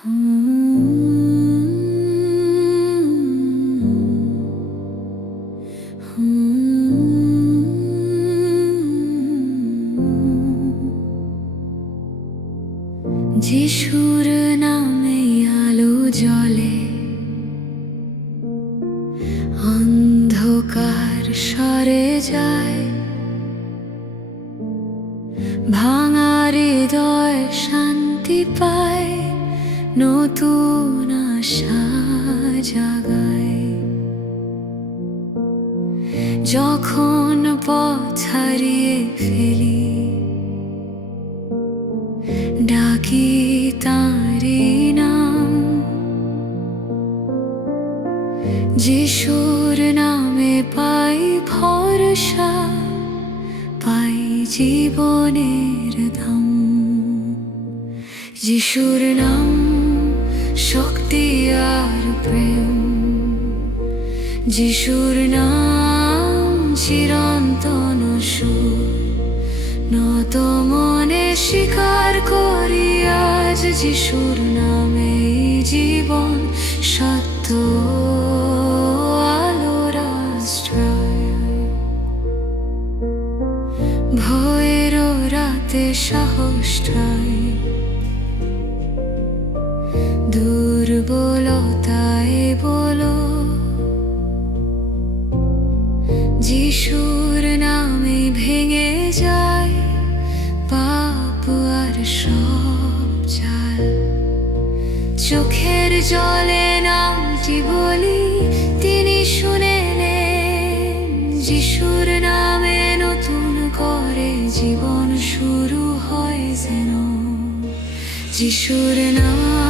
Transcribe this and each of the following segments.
যিশুর নামে আলো জ্বলে অন্ধকার সরে যায়। ভাঙা হৃদয় শান্তি পায়। নতুন যখন পথ হারিয়ে ফেলি, ডাকি তারি নাম। যিশুর নামে পাই ভরসা, পাই জীবনের ধাম। যিশুর নাম শক্তি আর প্রেম। যিশুর নাম চিরন্তন সুর। নত মনে স্বীকার করি আজ যিশুর নামে জীবন সত্য আলোর আশ্রয় ভয়ের রাতে দুর্বলতায় বলো, যিশুর নামে ভেঙে যায়, পাপ আর সব চাল। চোখের জলে নামটি বলি, তিনি শুনেলেন, যিশুর নামে নতুন করে জীবন শুরু হয় যেন। যিশুর নাম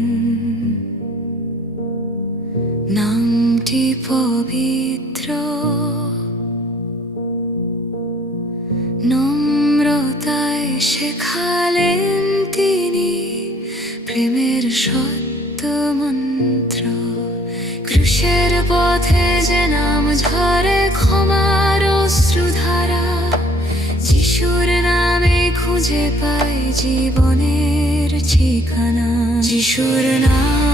নামটি পবিত্র। নম্রতায় শেখালেন তিনি প্রেমের সত্য মন্ত্র ক্রুশের পথে যে নাম ঝরে ক্ষমার অশ্রুধারা, যিশুর নামে খুঁজে পাই জীবনের ঠিকানা। যিশুর নাম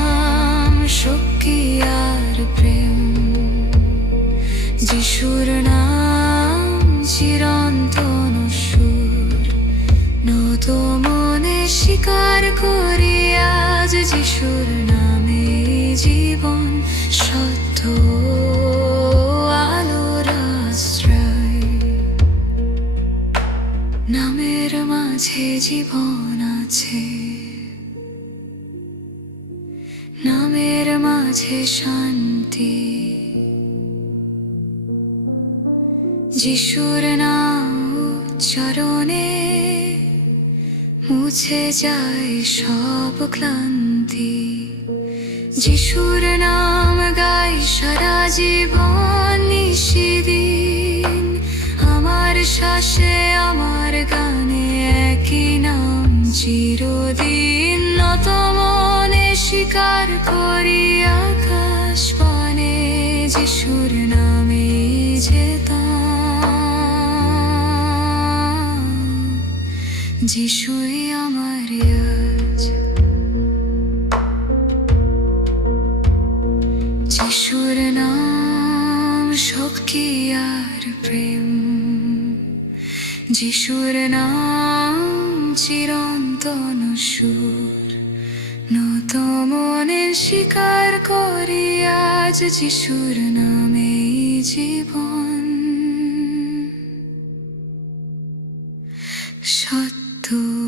মনে স্বীকার করি আজ যিশুর নামে জীবন সত্য আলোর আশ্রয়। নামের মাঝে জীবন আছে। নামের মাঝে শান্তি। যিশুর নাম উচ্চারণে মুছে যায় সব ক্লান্তি। যিশুর নাম গাই সারা জীবন নিশিদিন। আমার শ্বাসে, আমার গানে একই নাম চিরদিন নত মনে স্বীকার করি আকাশ পানে। যিশুর নামে যেতাম যিশুই আমার আজ। যিশুর নাম শক্তি আর প্রেম। যিশুর নাম চিরন্তন সুর। নত মনে স্বীকার করি আজ যিশুর নামে জীবন। tú.